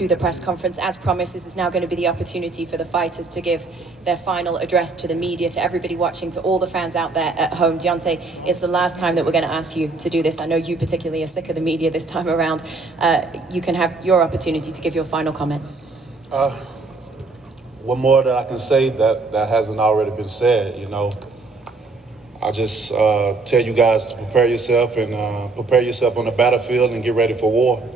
to the press conference. As promised, this is now going to be the opportunity for the fighters to give their final address to the media, to everybody watching, to all the fans out there at home. Deontay, it's the last time that we're going to ask you to do this. I know you particularly are sick of the media this time around. You can have your opportunity to give your final comments. What more that I can say that hasn't already been said, you know? I just tell you guys to prepare yourself and prepare yourself on the battlefield and get ready for war.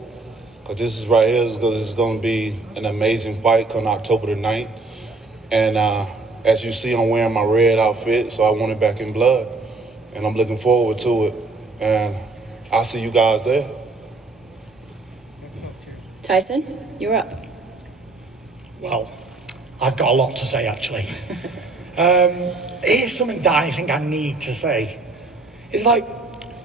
Because this is right here, this is going to be an amazing fight come October the 9th. And as you see, I'm wearing my red outfit, so I want it back in blood. And I'm looking forward to it. And I'll see you guys there. Tyson, you're up. Well, I've got a lot to say, actually. Here's something that I think I need to say. It's like,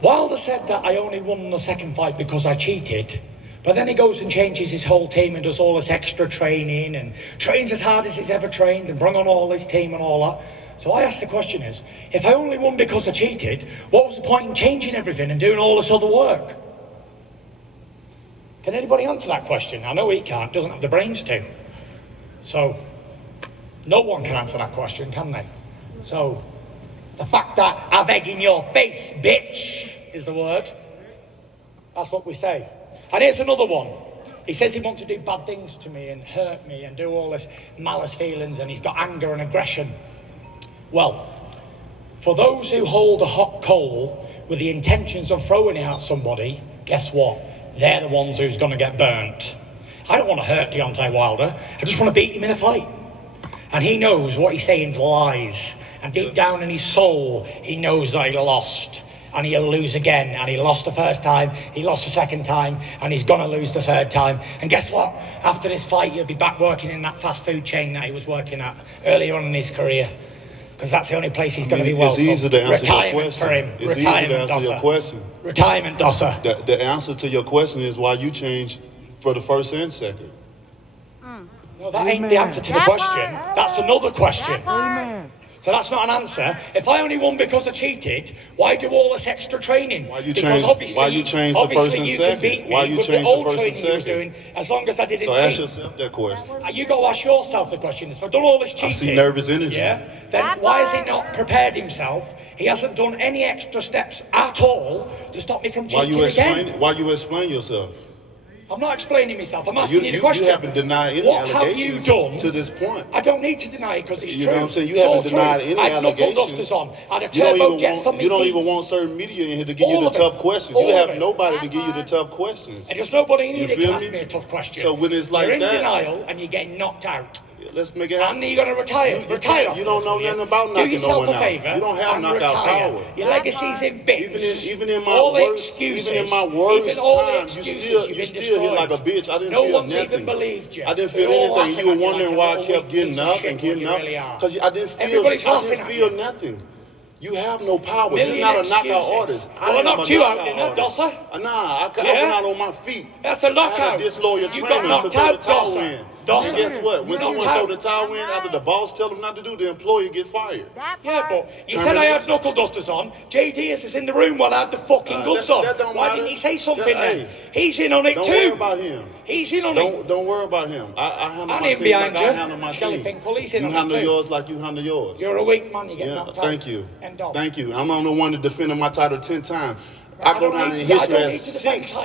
Wilder said that I only won the second fight because I cheated, but then he goes and changes his whole team and does all this extra training and trains as hard as he's ever trained and brought on all his team and all that. So I ask the question is, if I only won because I cheated, what was the point in changing everything and doing all this other work? Can anybody answer that question? I know he can't, doesn't have the brains to. So, no one can answer that question, can they? So, the fact that I've egg in your face, bitch, is the word. That's what we say. And here's another one. He says he wants to do bad things to me and hurt me and do all this malice feelings and he's got anger and aggression. Well, for those who hold a hot coal with the intentions of throwing it at somebody, guess what? They're the ones who's going to get burnt. I don't want to hurt Deontay Wilder. I just want to beat him in a fight. And he knows what he's saying is lies. And deep down in his soul, he knows that he lost. And he'll lose again. And he lost the first time, he lost the second time, and he's going to lose the third time. And guess what? After this fight, he'll be back working in that fast food chain that he was working at earlier on in his career. Because that's the only place he's going to be welcome. It's easy to answer Retirement your question. for him. It's Retirement, easy to answer Dosser. your question. Retirement, Dosser. The answer to your question is why you changed for the first and second. No, that ain't the answer to the question. That's another question. Amen. So that's not an answer. If I only won because I cheated, why do all this extra training? Why you change the first and second? Why you change the first and second? Doing, as long as I didn't so cheat. ask yourself that question. You got to ask yourself the question. If I've done all this cheating, I see nervous energy. Yeah, then why has he not prepared himself? He hasn't done any extra steps at all to stop me from cheating again. Why you explain yourself? I'm not explaining myself. I'm asking you the question. You haven't denied any allegations to this point. I don't need to deny it because it's true. You know what I'm saying? You haven't denied any allegations. Dusters on. I had a turbo jets on me. You don't even want certain media in here to give you the tough questions. You have nobody to give you the tough questions. And there's nobody in here that can ask me a tough question. So when it's like that, you're in denial and you're getting knocked out. Let's make it happen. And you're going to retire. Retire. You don't know nothing about knocking no one out. Do yourself a favour. You don't have knockout power. Your legacy's in bits. Even in my worst times, you still hit like a bitch. I didn't feel nothing. No one's even believed you. I didn't feel anything. You were wondering why I kept getting up and getting up. Because I didn't feel nothing. You have no power. You're not a knockout artist. Well, I knocked you out, didn't I, Dosser? Nah, I went out on my feet. That's a knockout. I had a disloyal training to throw the towel in. And guess what? When someone throw the towel in after the boss tell them not to do, the employee get fired. Yeah, but you said I had knuckle dusters on. JD is in the room while I had the fucking gloves on. Why didn't he say something then? He's in on it too. Don't worry about him. He's in on it. Don't worry about him. I handle my team like I handle my team. You handle yours like you handle yours. You're a weak man. You get knocked out. Thank you. Thank you. I'm the one that defended my title 10 times. I go down in history as 6.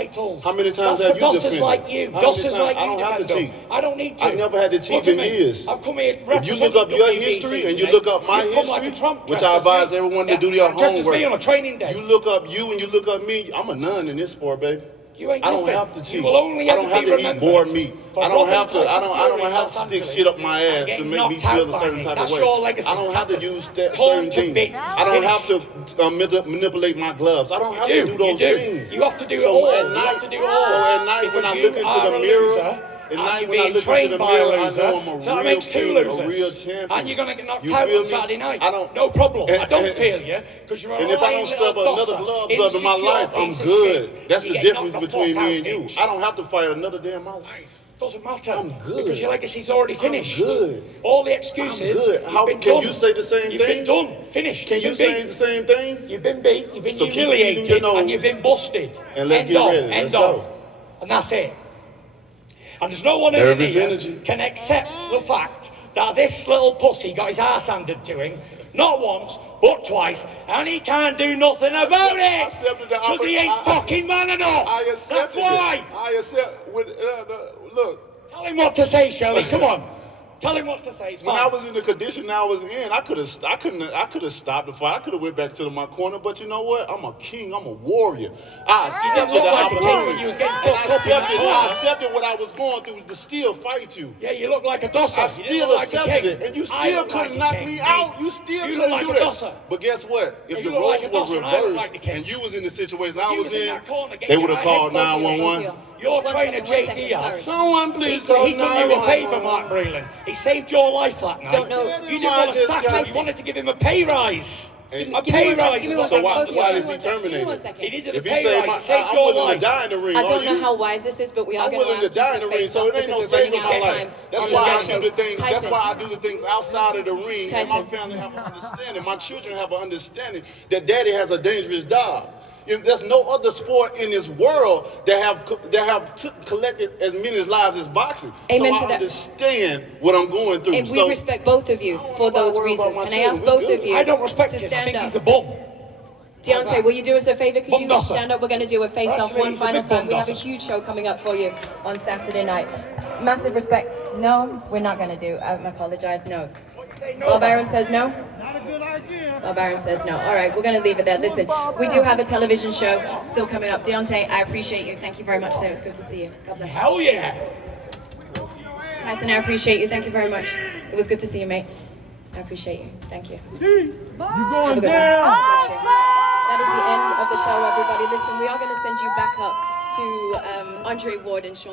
How many times have you defended? Like you. I don't have to cheat. I don't need to. I never had to cheat in years. I've come here. If you look up your history and you look up my history, which I advise everyone to do their homework. Just as me on a training day. You look up you and you look up me. I'm a nun in this sport, baby. I don't have to cheat. You will only I don't have to eat boar meat. I don't have to. I don't have to stick shit up my ass to make me feel a certain type of way. I don't have to use certain things. I don't have to manipulate my gloves. I don't have to do those things. You have to do it all. You have to do it all. So at night when I look into the mirror. At night when I look into the mirror, I know I'm a real king, a real champion. And you're going to get knocked out on Saturday night. No problem. I don't feel you. And if I don't step another glove up in my life, I'm good. That's the difference between me and you. I don't have to fight another day in my life. Doesn't matter. I'm good. Because your legacy's already finished. I'm good. All the excuses. I'm good. How can you say the same thing? You've been done. Finished. Can you say the same thing? You've been beat. You've been humiliated. And you've been busted. And let's get ready. End of. And that's it. And there's no one in Nervous here energy. can accept the fact that this little pussy got his ass handed to him, not once, but twice, and he can't do nothing about it! Because he ain't fucking man enough! I accepted That's why! it. I accept, look. Tell him what to say, Shirley, come on. Tell him what to say, it's When fine. I was in the condition I was in, I could have stopped the fight. I could have went back to my corner, but you know what? I'm a king. I'm a warrior. I accepted look the like a king opportunity. when you was getting And fucked up in that I corner. accepted what I was going through to still fight you. Yeah, you look like a dosser. I You still didn't look like a accepted king. it, and you I still look like couldn't a knock king. me Me. out. You still You couldn't look do like a that. dosser. But guess what? If You the look like roles a were dosser and I look reversed like the king. and you was in the situation I You was was in in, that corner getting they would have your called head buzzed. 911. You're One training second, Jake sorry. Diaz. Someone please He call done you a favour, 911. Mark Breland. He saved your life that night. Don't know. You didn't want to sack him. You wanted to give him a pay rise. Give A me pay one second, rise. give me is one what So second, why both of you. is he Give me one terminated? second. He needed a If he pay say rise. my, He saved I'm your willing life. to die in the ring. I don't are know you? how wise this is, but we are I'm going to willing ask to die you in to the ring, face so off it ain't no because we're running saving out my of life. time That's on why the I do show. the things. That's Tyson. why I do the things outside of the ring, and my Tyson. family have an understanding. My children have an understanding that Daddy has a dangerous job. There's no other sport in this world that have collected as many lives as boxing. Amen so to I that. understand what I'm going through. And we so respect both of you for those worry about reasons. my Can I ask children. both We of good. you I don't respect to him. I stand think up? he's a bum. Deontay, will you do us a favor? Can Bum you dosser. stand up? We're going to do a face-off Actually, one he's a final big time. bum We have a dosser. huge show coming up for you on Saturday night. Massive respect. No, we're not going to do. I apologize. No. Bob Aaron says no. Not a good idea. Bob Aaron says no. All right, we're going to leave it there. Listen, we do have a television show still coming up. Deontay, I appreciate you. Thank you very much, sir. It's good to see you. God bless you. Hell yeah. Tyson, I appreciate you. Thank you very much. It was good to see you, mate. I appreciate you. Thank you. You Have a going good one. down. God bless you. That is the end of the show, everybody. Listen, we are going to send you back up to Andre Ward and Sean.